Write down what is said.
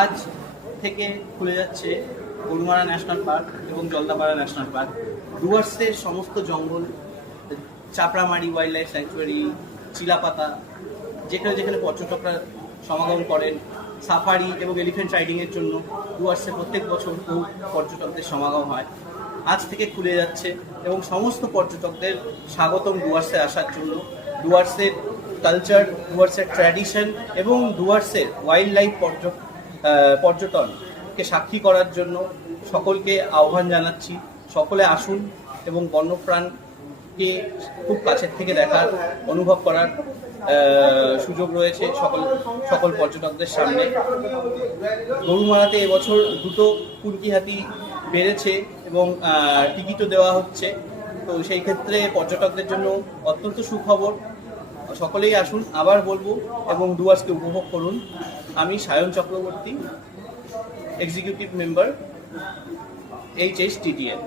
আজ থেকে খুলে যাচ্ছে গরুমারা ন্যাশনাল পার্ক এবং জলদাপাড়া ন্যাশনাল পার্ক। ডুয়ার্সের সমস্ত জঙ্গল, Chapramari wild life sanctuary, Chilapata, যেখানে যেখানে পর্যটকরা সমাগম করেন, সাফারি এবং এলিফ্যান্ট রাইডিংয়ের জন্য ডুয়ার্সে প্রত্যেক বছর বহু পর্যটকদের সমাগম হয়। আজ থেকে খুলে যাচ্ছে এবং সমস্ত পর্যটকদের স্বাগতম ডুয়ার্সে আসার জন্য। ডুয়ার্সের কালচার ডুয়ার্সের ট্র্যাডিশন এবং ডুয়ার্সের ওয়াইল্ড লাইফ পর্যটনকে সাক্ষী করার জন্য সকলকে আহ্বান জানাচ্ছি। সকলে আসুন এবং বন্যপ্রাণকে খুব কাছের থেকে দেখার, অনুভব করার সুযোগ রয়েছে সকল সকল পর্যটকদের সামনে। গরুমারাতে এবছর দুটো কুলকি হাতি বেড়েছে এবং টিকিটও দেওয়া হচ্ছে। তো সেই ক্ষেত্রে পর্যটকদের জন্য অত্যন্ত সুখবর। সকলেই আসুন, আবার বলব এবং ডুয়ার্সকে উপভোগ করুন। আমি Sayan Chakraborty executive member H S TTL